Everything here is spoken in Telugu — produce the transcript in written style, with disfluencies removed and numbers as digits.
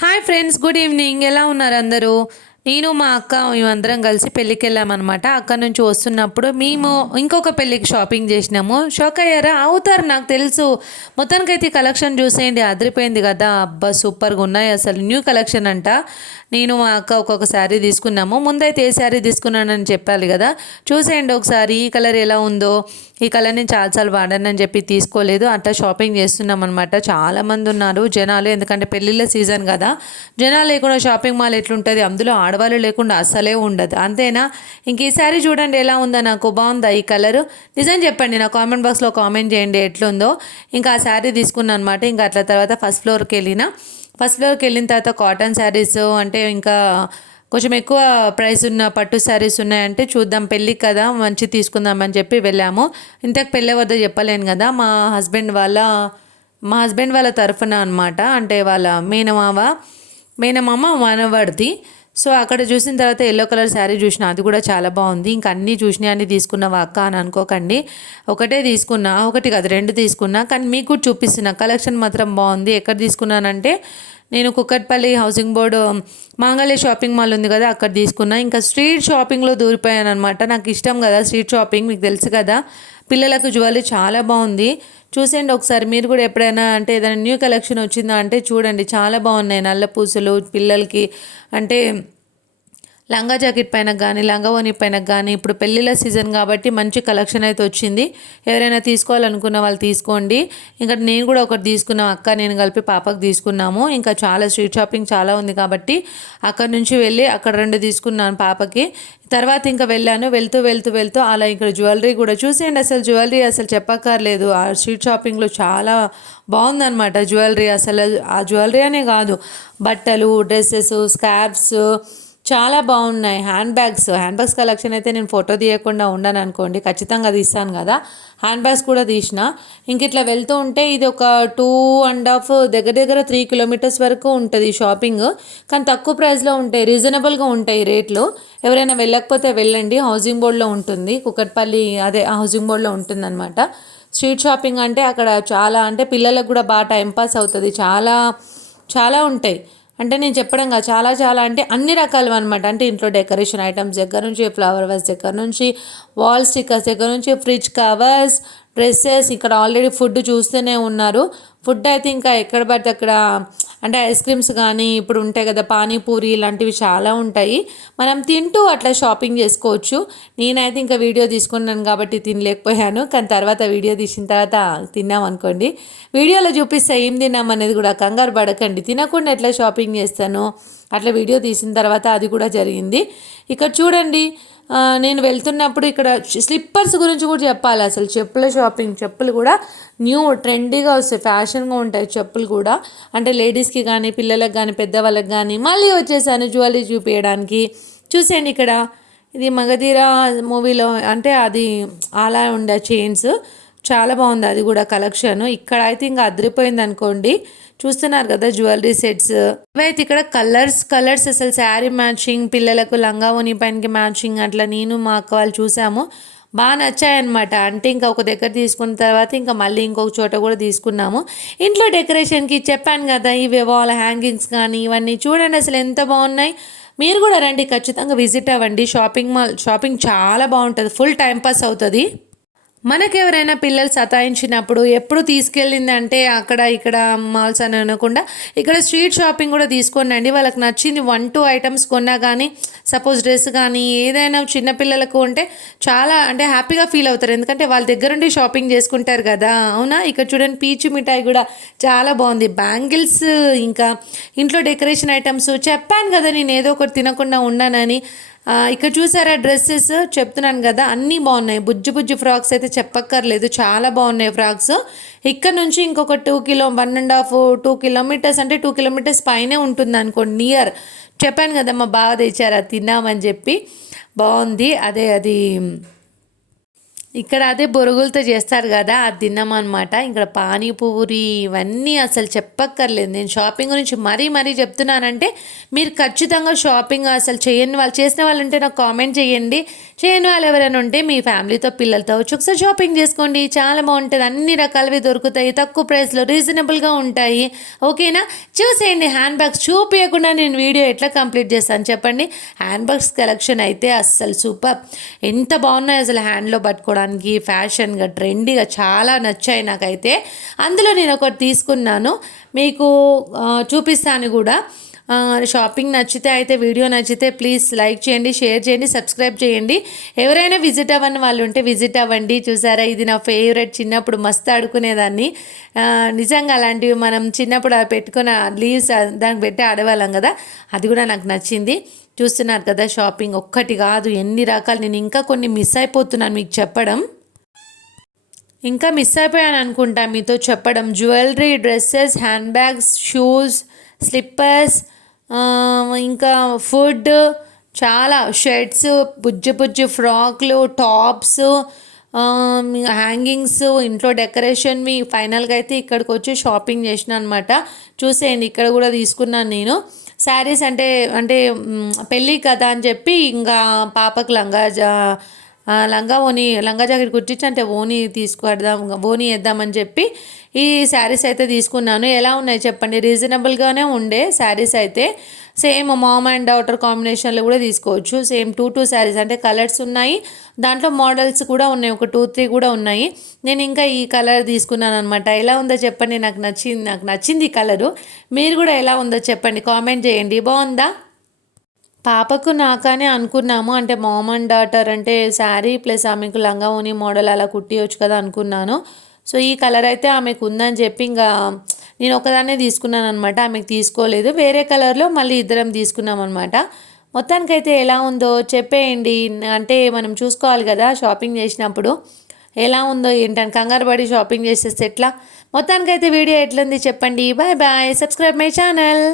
Hi friends, good evening. ఎలా ఉన్నారు అందరూ? నేను మా అక్క మేమందరం కలిసి పెళ్ళికి వెళ్ళామన్నమాట. అక్కడ నుంచి వస్తున్నప్పుడు మేము ఇంకొక పెళ్ళికి షాపింగ్ చేసినాము. షాక్ అయ్యారా? అవుతారు, నాకు తెలుసు. మొత్తానికైతే కలెక్షన్ చూసేయండి, అదిరిపోయింది కదా. అబ్బా, సూపర్గా ఉన్నాయి అసలు. న్యూ కలెక్షన్ అంట. నేను మా అక్క ఒక్కొక్క శారీ తీసుకున్నాము. ముందైతే ఏ శారీ తీసుకున్నానని చెప్పాలి కదా. చూసేయండి ఒకసారి ఈ కలర్ ఎలా ఉందో. ఈ కలర్ నేను చాలాసార్లు వాడానని చెప్పి తీసుకోలేదు. అట్లా షాపింగ్ చేస్తున్నాం అనమాట. చాలామంది ఉన్నారు జనాలు, ఎందుకంటే పెళ్ళిళ్ళ సీజన్ కదా. జనాలు లేకుండా షాపింగ్ మాల్ ఎట్లుంటుంది, అందులో ఆడవాళ్ళు లేకుండా అస్సలే ఉండదు, అంతేనా? ఇంక ఈ శారీ చూడండి ఎలా ఉందో. నాకు బాగుందా ఈ కలరు? నిజం చెప్పండి, నా కామెంట్ బాక్స్లో కామెంట్ చేయండి ఎట్లుందో. ఇంకా ఆ శారీ తీసుకున్నాను అనమాట. ఇంకా అట్లా తర్వాత ఫస్ట్ ఫ్లోర్కి వెళ్ళిన తర్వాత కాటన్ శారీస్ అంటే ఇంకా కొంచెం ఎక్కువ ప్రైస్ ఉన్న పట్టు శారీస్ ఉన్నాయంటే చూద్దాం, పెళ్ళి కదా మంచి తీసుకుందామని చెప్పి వెళ్ళాము. ఇంతకు పెళ్ళి వద్ద చెప్పలేను కదా. మా హస్బెండ్ వాళ్ళ తరఫున అనమాట, అంటే వాళ్ళ మేనమామ మనవడిది. సో అక్కడ చూసిన తర్వాత ఎల్లో కలర్ శారీ చూసిన, అది కూడా చాలా బాగుంది. ఇంక అన్నీ చూసినా అన్నీ తీసుకున్నావా అక్క అని అనుకోకండి. ఒకటే తీసుకున్నా, ఒకటి కాదు రెండు తీసుకున్నా, కానీ మీకు కూడా చూపిస్తున్నా. కలెక్షన్ మాత్రం బాగుంది. ఎక్కడ తీసుకున్నానంటే నేను కుక్కట్పల్లి హౌసింగ్ బోర్డు మాంగళ్య షాపింగ్ మాల్ ఉంది కదా, అక్కడ తీసుకున్నా. ఇంకా స్ట్రీట్ షాపింగ్లో దూరిపోయాను అనమాట. నాకు ఇష్టం కదా స్ట్రీట్ షాపింగ్, మీకు తెలుసు కదా. పిల్లలకు జ్యువెలరీ చాలా బాగుంది. చూసేయండి ఒకసారి మీరు కూడా. ఎప్పుడైనా అంటే ఏదైనా న్యూ కలెక్షన్ వచ్చిందా అంటే చూడండి, చాలా బాగున్నాయి. నల్ల పూసలు పిల్లలకి అంటే లంగా జాకెట్ పైన కానీ లంగా ఓని పైన కానీ ఇప్పుడు పెళ్ళిళ్ళ సీజన్ కాబట్టి మంచి కలెక్షన్ అయితే వచ్చింది. ఎవరైనా తీసుకోవాలనుకున్న వాళ్ళు తీసుకోండి. ఇంకా నేను కూడా ఒకటి తీసుకున్నాం, అక్క నేను కలిపి పాపకు తీసుకున్నాము. ఇంకా చాలా స్ట్రీట్ షాపింగ్ చాలా ఉంది కాబట్టి అక్కడ నుంచి వెళ్ళి అక్కడ రెండు తీసుకున్నాను పాపకి. తర్వాత ఇంకా వెళ్తూ అలా ఇక్కడ జ్యువెలరీ కూడా చూసేయండి. అసలు జ్యువెలరీ అసలు చెప్పక్కర్లేదు. ఆ స్ట్రీట్ షాపింగ్లో చాలా బాగుందన్నమాట జ్యువెలరీ. అసలు ఆ జ్యువెలరీ అనే కాదు, బట్టలు, డ్రెస్సెస్, స్కార్ఫ్స్ చాలా బాగున్నాయి. హ్యాండ్ బ్యాగ్స్ కలెక్షన్ అయితే నేను ఫోటో తీయకుండా ఉండను అనుకోండి, ఖచ్చితంగా తీస్తాను కదా. హ్యాండ్ బ్యాగ్స్ కూడా తీసిన. ఇంక ఇట్లా వెళ్తూ ఉంటే ఇది ఒక 2.5 దగ్గర 3 కిలోమీటర్స్ వరకు ఉంటుంది షాపింగ్. కానీ తక్కువ ప్రైస్లో ఉంటాయి, రీజనబుల్గా ఉంటాయి రేట్లు. ఎవరైనా వెళ్ళకపోతే వెళ్ళండి, హౌసింగ్ బోర్డ్లో ఉంటుంది. కుకట్పల్లి అదే హౌసింగ్ బోర్డ్లో ఉంటుంది అనమాట. స్ట్రీట్ షాపింగ్ అంటే అక్కడ చాలా, అంటే పిల్లలకు కూడా బాగా టైంపాస్ అవుతుంది. చాలా చాలా ఉంటాయి. అంటే నేను చెప్పడం కాదు, చాలా చాలా అంటే అన్ని రకాలు అనమాట. అంటే ఇంట్లో డెకరేషన్ ఐటమ్స్ దగ్గర నుంచి, ఫ్లవర్ వాస్ దగ్గర నుంచి, వాల్ స్టిక్కర్స్ దగ్గర నుంచి, ఫ్రిడ్జ్ కవర్స్, డ్రెస్సెస్. ఇక్కడ ఆల్రెడీ ఫుడ్ చూస్తూనే ఉన్నారు. ఫుడ్ అయితే ఇంకా ఎక్కడ పడితే అక్కడ, అంటే ఐస్ క్రీమ్స్ కానీ ఇప్పుడు ఉంటాయి కదా, పానీపూరి ఇలాంటివి చాలా ఉంటాయి. మనం తింటూ అట్లా షాపింగ్ చేసుకోవచ్చు. నేనైతే ఇంకా వీడియో తీసుకున్నాను కాబట్టి తినలేకపోయాను, కానీ తర్వాత వీడియో తీసిన తర్వాత తిన్నాం అనుకోండి. వీడియోలో చూపిస్తే ఏం తిన్నాం అనేది కూడా, కంగారు పడకండి. తినకుండా ఎట్లా షాపింగ్ చేస్తాను, అట్లా వీడియో తీసిన తర్వాత అది కూడా జరిగింది. ఇక్కడ చూడండి, నేను వెళ్తున్నప్పుడు ఇక్కడ స్లిప్పర్స్ గురించి కూడా చెప్పాలి. అసలు చెప్పులు కూడా న్యూ ట్రెండీగా వస్తాయి, ఫ్యాషన్గా ఉంటాయి చెప్పులు కూడా. అంటే లేడీస్కి కానీ పిల్లలకు కానీ పెద్దవాళ్ళకి కానీ. మళ్ళీ వచ్చేసాను జ్యువెలరీ చూపించడానికి. చూసేయండి ఇక్కడ, ఇది మగధీర మూవీలో అంటే అది అలా ఉండే చైన్స్, చాలా బాగుంది అది కూడా కలెక్షన్. ఇక్కడ అయితే ఇంకా అదిరిపోయింది అనుకోండి. చూస్తున్నారు కదా జ్యువెలరీ సెట్స్. ఇవైతే ఇక్కడ కలర్స్ అసలు శారీ మ్యాచింగ్, పిల్లలకు లంగా ఓని పైనకి మ్యాచింగ్, అట్లా నేను మా అక్క వాళ్ళు చూసాము. బాగా నచ్చాయన్నమాట. అంటే ఇంకా ఒక దగ్గర తీసుకున్న తర్వాత ఇంకా మళ్ళీ ఇంకొక చోట కూడా తీసుకున్నాము. ఇంట్లో డెకరేషన్కి చెప్పాను కదా, ఇవి వాల్ హ్యాంగింగ్స్ కానీ ఇవన్నీ చూడండి అసలు ఎంత బాగున్నాయి. మీరు కూడా రండి, ఖచ్చితంగా విజిట్ అవ్వండి. షాపింగ్ చాలా బాగుంటుంది, ఫుల్ టైంపాస్ అవుతుంది. మనకెవరైనా పిల్లలు సతాయించినప్పుడు ఎప్పుడు తీసుకెళ్ళిందంటే అక్కడ ఇక్కడ మాల్స్ అని అనకుండా ఇక్కడ స్ట్రీట్ షాపింగ్ కూడా తీసుకోండి. వాళ్ళకి నచ్చింది 1-2 ఐటమ్స్ కొన్నా కానీ, సపోజ్ డ్రెస్ కానీ ఏదైనా చిన్నపిల్లలకు ఉంటే చాలా అంటే హ్యాపీగా ఫీల్ అవుతారు, ఎందుకంటే వాళ్ళ దగ్గరుండి షాపింగ్ చేసుకుంటారు కదా. అవునా? ఇక్కడ చూడండి, పీచు మిఠాయి కూడా చాలా బాగుంది. బ్యాంగిల్స్, ఇంకా ఇంట్లో డెకరేషన్ ఐటమ్స్. చెప్పాను కదా నేను ఏదో ఒకటి తినకుండా ఉన్నానని. ఇక్కడ చూసారా డ్రెస్సెస్, చెప్తున్నాను కదా అన్నీ బాగున్నాయి. బుజ్జి ఫ్రాక్స్ అయితే చెప్పక్కర్లేదు, చాలా బాగున్నాయి ఫ్రాక్స్. ఇక్కడ నుంచి ఇంకొక 1.5-2 కిలోమీటర్స్, అంటే 2 కిలోమీటర్స్ పైనే ఉంటుంది అనుకోండి, నియర్. చెప్పాను కదా మా బాగా తెచ్చారు, అది తిన్నామని చెప్పి. బాగుంది. అది ఇక్కడ అదే బొరుగులతో చేస్తారు కదా, అది తిన్నామన్నమాట. ఇక్కడ పానీపూరి ఇవన్నీ అసలు చెప్పక్కర్లేదు. నేను షాపింగ్ గురించి మరీ చెప్తున్నానంటే మీరు ఖచ్చితంగా షాపింగ్ అసలు చేయని వాళ్ళు, చేసిన వాళ్ళు ఉంటే నాకు కామెంట్ చేయండి. చేయని వాళ్ళు ఎవరైనా ఉంటే మీ ఫ్యామిలీతో పిల్లలతో వచ్చి ఒకసారి షాపింగ్ చేసుకోండి, చాలా బాగుంటుంది. అన్ని రకాలవి దొరుకుతాయి, తక్కువ ప్రైస్లో రీజనబుల్గా ఉంటాయి. ఓకేనా, చూసేయండి. హ్యాండ్ బ్యాగ్స్ చూపించకుండా నేను వీడియో ఎట్లా కంప్లీట్ చేస్తాను చెప్పండి. హ్యాండ్ బ్యాగ్స్ కలెక్షన్ అయితే అస్సలు సూపర్, ఎంత బాగున్నాయి అసలు. హ్యాండ్లో పట్టుకోవడానికి ఫ్యాషన్గా ట్రెండీగా చాలా నచ్చాయి నాకైతే. అందులో నేను ఒకటి తీసుకున్నాను, మీకు చూపిస్తాను కూడా. షాపింగ్ నచ్చితే అయితే, వీడియో నచ్చితే ప్లీజ్ లైక్ చేయండి, షేర్ చేయండి, సబ్స్క్రైబ్ చేయండి. ఎవరైనా విజిట్ అవ్వని వాళ్ళు ఉంటే విజిట్ అవ్వండి. చూసారా, ఇది నా ఫేవరెట్. చిన్నప్పుడు మస్తు ఆడుకునేదాన్ని. నిజంగా అలాంటివి మనం చిన్నప్పుడు పెట్టుకున్న లీవ్స్ దానికి పెట్టి ఆడేవాళ్ళం కదా, అది కూడా నాకు నచ్చింది. చూస్తున్నారు కదా, షాపింగ్ ఒక్కటి కాదు ఎన్ని రకాలు. నేను ఇంకా కొన్ని మిస్ అయిపోతున్నాను మీకు చెప్పడం, ఇంకా మిస్ అయిపోయాను అనుకుంటా మీతో చెప్పడం. Jewellery, dresses, hand bags, shoes, slippers, ఇంకా ఫుడ్, చాలా షర్ట్స్, బుజ్జి ఫ్రాక్లు, టాప్స్, హ్యాంగింగ్స్, ఇంట్లో డెకరేషన్వి. ఫైనల్గా అయితే ఇక్కడికి వచ్చి షాపింగ్ చేసిన అనమాట. చూసేయండి, ఇక్కడ కూడా తీసుకున్నాను నేను శారీస్. అంటే పెళ్ళి కదా అని చెప్పి ఇంకా పాపకు లంగా జాకెట్ కుట్టించి అంటే ఓనీ వేద్దామని చెప్పి ఈ శారీస్ అయితే తీసుకున్నాను. ఎలా ఉన్నాయి చెప్పండి, రీజనబుల్గానే ఉండే శారీస్ అయితే. సేమ్ మామ్ అండ్ డాటర్ కాంబినేషన్లో కూడా తీసుకోవచ్చు. సేమ్ 2 శారీస్ అంటే కలర్స్ ఉన్నాయి, దాంట్లో మోడల్స్ కూడా ఉన్నాయి, ఒక 2-3 కూడా ఉన్నాయి. నేను ఇంకా ఈ కలర్ తీసుకున్నాను అనమాట. ఎలా ఉందో చెప్పండి, నాకు నచ్చింది ఈ కలరు. మీరు కూడా ఎలా ఉందో చెప్పండి, కామెంట్ చేయండి. బాగుందా? పాపకు నాకనే అనుకున్నాము, అంటే మామ్ అండ్ డాటర్ అంటే శారీ ప్లస్ ఆమెకు లంగా ఓని మోడల్ అలా కుట్టియొచ్చు కదా అనుకున్నాను. సో ఈ కలర్ అయితే ఆమెకు ఉందని చెప్పి ఇంకా నేను ఒకదాన్నే తీసుకున్నాను అనమాట, ఆమెకు తీసుకోలేదు. వేరే కలర్లో మళ్ళీ ఇద్దరం తీసుకున్నాం అనమాట. మొత్తానికైతే ఎలా ఉందో చెప్పేయండి, అంటే మనం చూసుకోవాలి కదా షాపింగ్ చేసినప్పుడు ఎలా ఉందో ఏంటని. కంగారు పడి షాపింగ్ చేసేస్తే ఎట్లా. మొత్తానికైతే వీడియో ఎట్లుంది చెప్పండి. Bye bye, subscribe my channel.